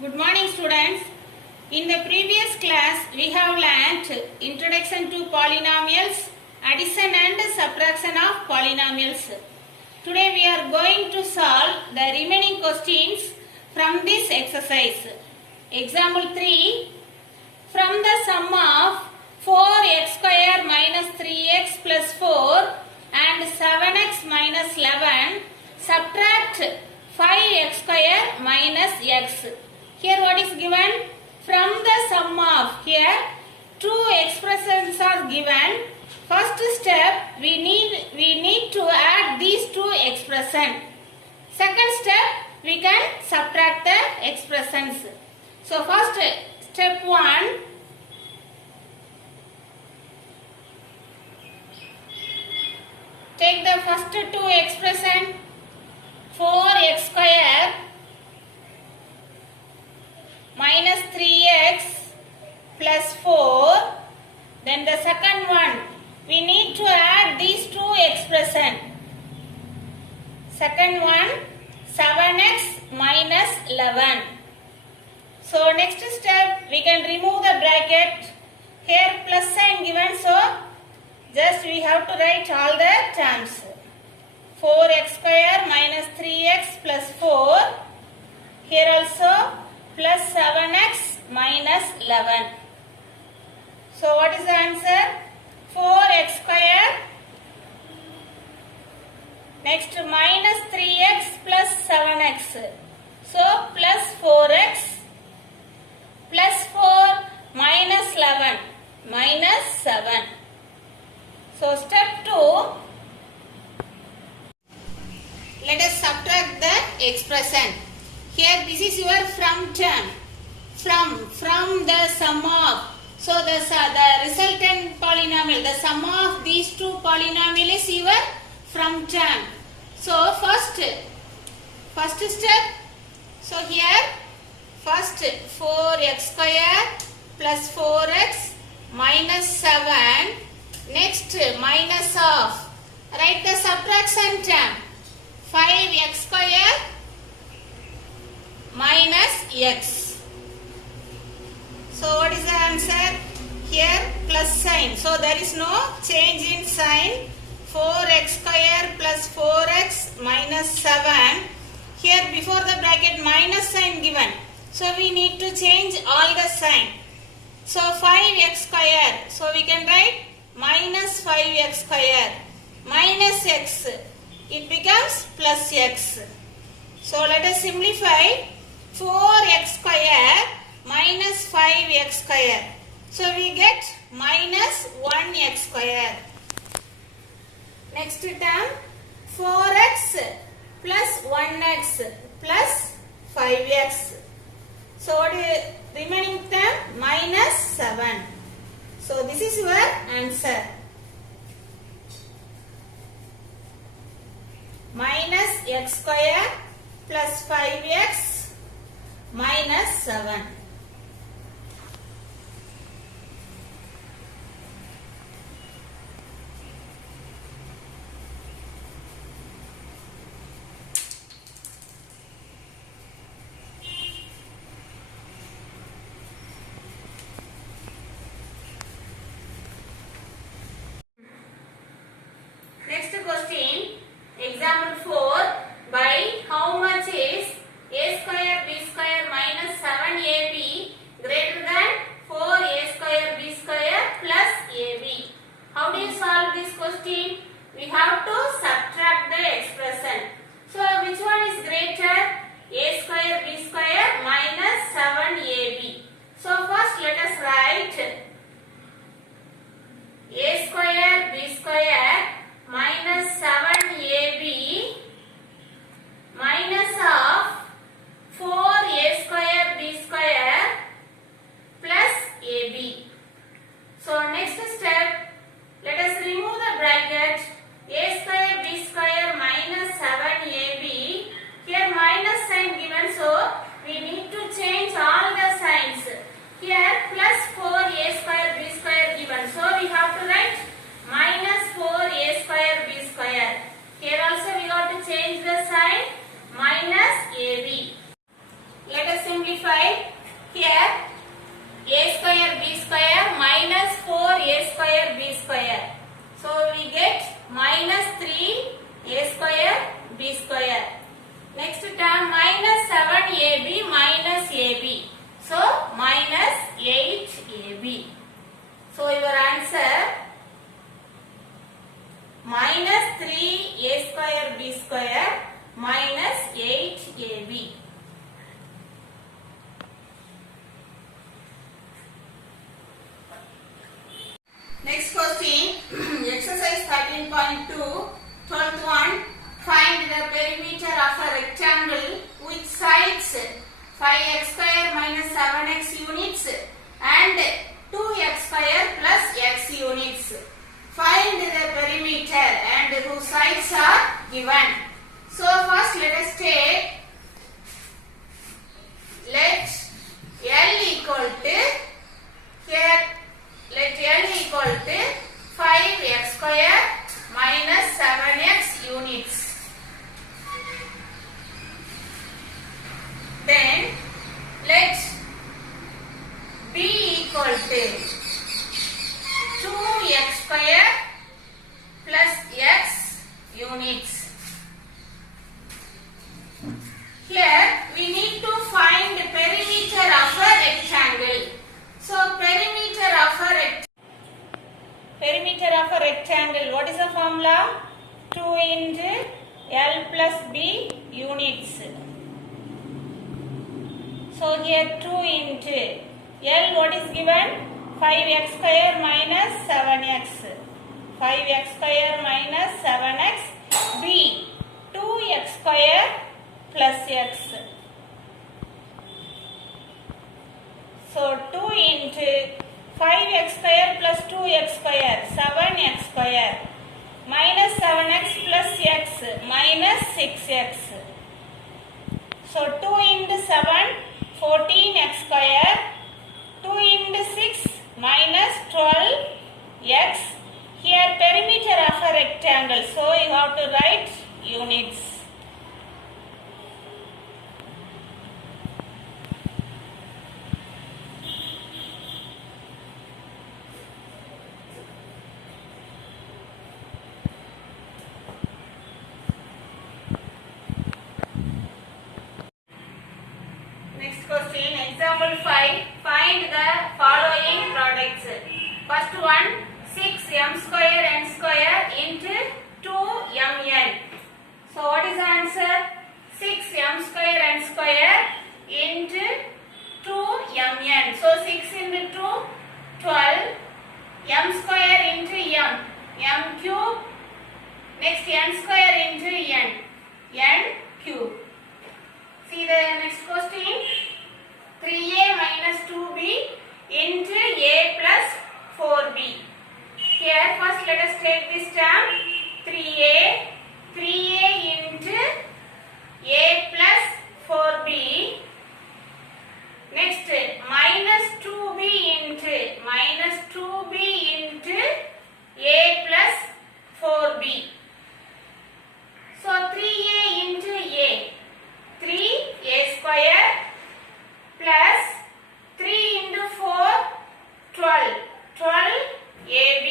Good morning, students. In the previous class, we have learnt Introduction to Polynomials, Addition and Subtraction of Polynomials. Today we are going to solve the remaining questions from this exercise. Example 3. From the sum of 4x square minus 3x plus 4 and 7x minus 11, subtract 5x square minus x. Here what is given? From the sum of, here two expressions are given. First step, we need to add these two expressions. Second step, we can subtract the expressions. So first step 1, take the first two expression, 4x square minus 3x plus 4. Then the second one, we need to add these two expressions. Second one, 7x minus 11. So next step, we can remove the bracket. Here plus sign given, so just we have to write all the terms. 4x square minus 3x plus 4. Here also plus 7x minus 11. So what is the answer? 4x square. Next minus 3x plus 7x. So plus 4x plus 4 minus 11 minus 7. So step 2. Let us subtract the expression. Here this is your from term. From the sum of. So the resultant polynomial, the sum of these two polynomial is your from term. So first step. So here first 4x square plus 4x minus 7. Next minus of. Write the subtraction term. 5x square minus x. So what is the answer? Here plus sign. So there is no change in sign. 4x square plus 4x minus 7. Here before the bracket minus sign given. So we need to change all the sign. So 5x square. So we can write minus 5x square minus x. It becomes plus x. So let us simplify. 4x square minus 5x square. So we get minus 1x square. Next term 4x plus 1x plus 5x. So what is remaining term? Minus 7. So this is your answer. Minus x square plus 5x minus 7. Next question, example 4. By how much is a square b square minus 7ab simplify. Here a square b square minus 4a square b square. So we get minus 3a square b square. Next term minus 7ab minus ab. So minus 8ab. So your answer minus 3a square b square minus 8ab. Next question, exercise 13.2, 12th one, find the perimeter of a rectangle with sides 5x square minus 7x units and 2x square plus x units. Find the perimeter and whose sides are given. So first let us take, let L equal to, here let L equal to 5x square minus 7x units. Then let B equal to 2x square plus x units. Here we need to find the perimeter of a rectangle. So perimeter of a rectangle, what is the formula? 2 into L plus B units. So here 2 into L, what is given? 5x square minus 7x. 5x square minus 7x. B, 2x square plus x. So 2 into 5x square plus 2x square, 7x square, minus 7x plus x, minus 6x. So 2 into 7, 14x square, 2 into 6, minus 12x. Here perimeter of a rectangle, so you have to write units. Next question, example 5. Find the following products. First one, 6m square n square into 2mn. So what is the answer? 6m square n square into 2mn. So 6 into 2, 12. M square into m cube. Next n square into n cube. See the next question, 3a minus 2b into a plus 4b. Here first let us take this term, 3a into a plus 4b. Next minus 2b into a plus 4b. So 3a into a, 3a square plus 3 into 4, 12, 12ab.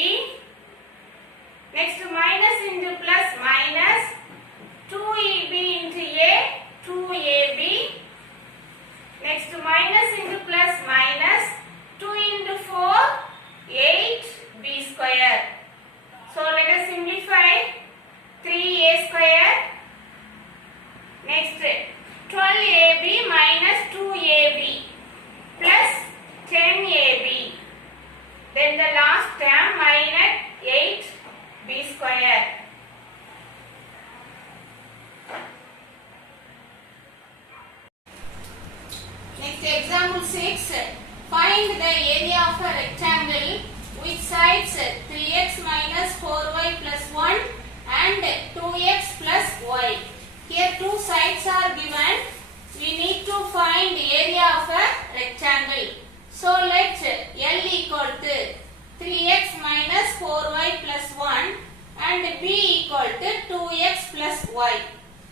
Next minus into plus minus 2ab into a, 2ab. Next minus into plus minus 2 into 4, 8b square. So let us simplify, 3a square. Next 12ab minus 2ab plus 10ab. Then the last term minus 8b square. Next example 6. Find the area of a rectangle with sides 3x minus 4y plus 1 and 2x plus y. Here two sides are given. We need to find area of a rectangle. So let L equal to 3x minus 4y plus 1 and B equal to 2x plus y.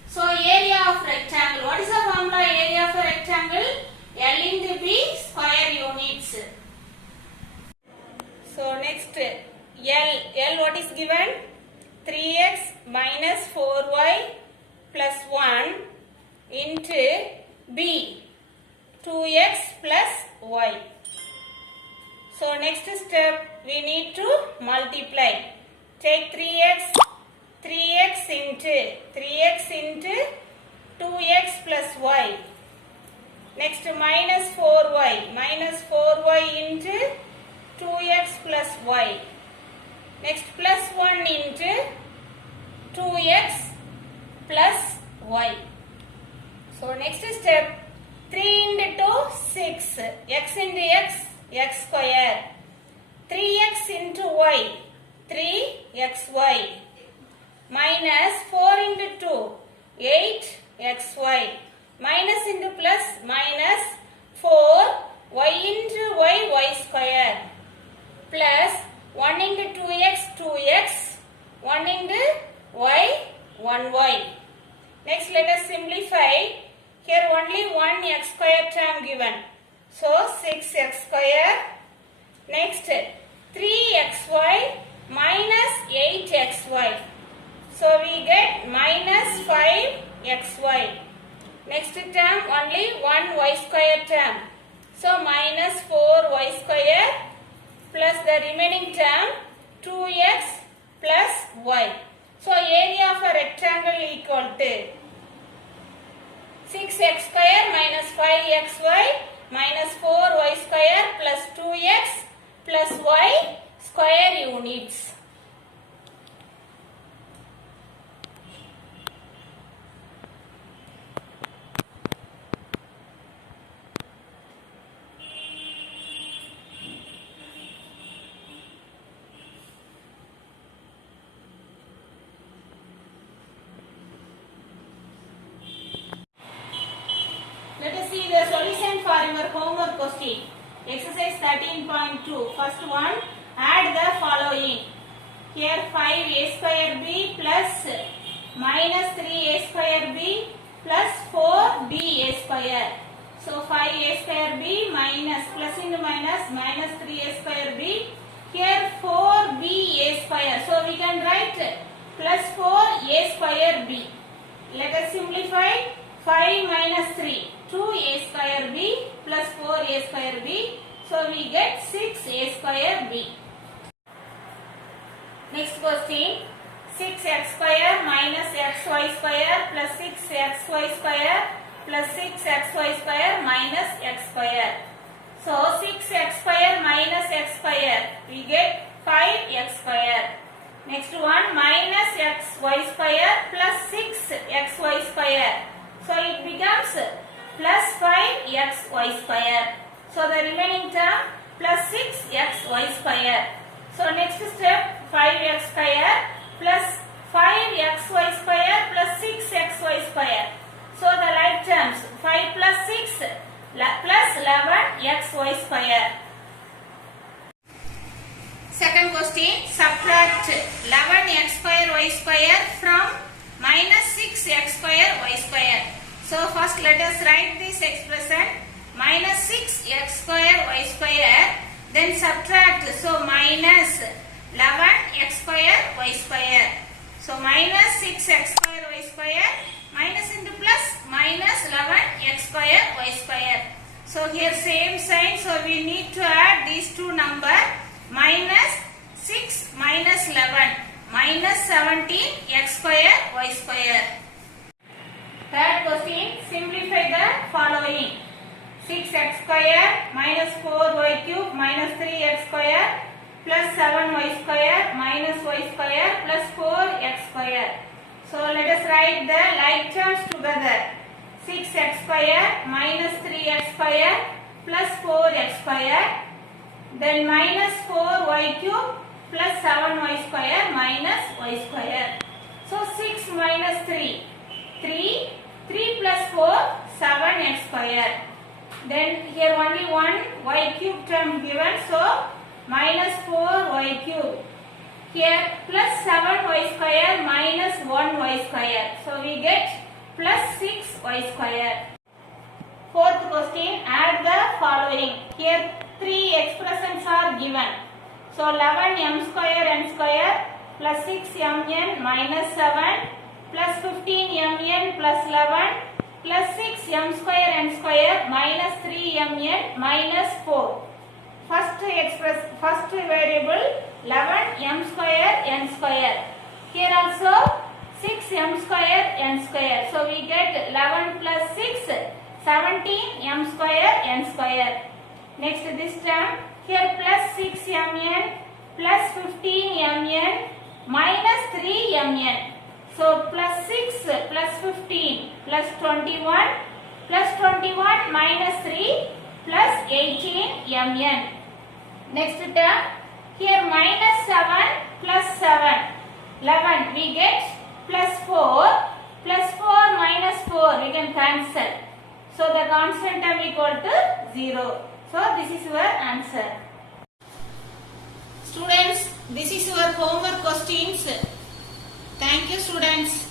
So area of rectangle. What is the formula area of a rectangle? 2x plus y. So next step we need to multiply. Take 3x into 2x plus y. Next minus 4y into 2x plus y. Next plus 1 into 2x plus y. So next step 3 into 2 6, x into x square. 3x into y 3xy minus 4 into 2 8xy minus into plus minus 4y into y square plus 1 into 2x 1 into y 1y. Next let us simplify. Here only one x square term given. So 6x square. Next 3xy minus 8xy. So we get minus 5xy. Next term only one y square term. So minus 4y square plus the remaining term 2x plus y. So area of a rectangle equal to 6x square minus 5xy minus 4y square plus 2x plus y square units. Let us see the solution for your homework question. Exercise 13.2. First one, add the following. Here 5a square b plus minus 3a square b plus 4ba square. So 5a square b minus plus into minus minus 3a square b. Here 4ba square. So we can write plus 4a square b. Let us simplify. 5 minus 3, 2a square b plus 4a square b. So we get 6a square b. Next question, 6x square minus xy square plus 6xy square plus 6xy square minus x square. So 6x square minus x square, we get 5x square. Next one, minus xy square plus 6xy square. So it becomes plus 5xy square. So the remaining term plus 6xy square. So next step 5x square plus 5xy square plus 6xy square. So the like terms 5 plus 6 plus 11xy square. Second question, subtract 11x square y square from minus 6x square y square. So first let us write this expression minus 6x square y square, then subtract, so minus 11x square y square. So minus 6x square y square minus into plus minus 11x square y square. So here same sign, so we need to add these two numbers, minus 6 minus 11 minus 17x square y square. Third question, simplify the following. 6x square minus 4y cube minus 3x square plus 7y square minus y square plus 4x square. So let us write the like terms together. 6x square minus 3x square plus 4x square, then minus 4y cube plus 7y square minus y square. So 6 minus 3, 3 plus 4, 7x square. Then here only one y cube term given, so minus 4y cube. Here plus 7y square minus 1y square. So we get plus 6y square. Fourth question, add the following. Here three expressions are given. So 11m square n square plus 6mn minus 7 plus 15mn plus 11 plus 6m square n square minus 3 mn minus 4. First variable 11 m square n square. Here also 6 m square n square. So we get 11 plus 6 17 m square n square. Next this term here plus 6 mn plus 15 mn minus 3 mn. So plus 6 plus 15 plus 21 minus 3 plus 18 mn. Next term here minus 7 plus 7 11 we get plus 4 minus 4 we can cancel. So the constant term equal to 0. So this is your answer. Students, this is your homework questions. Thank you students.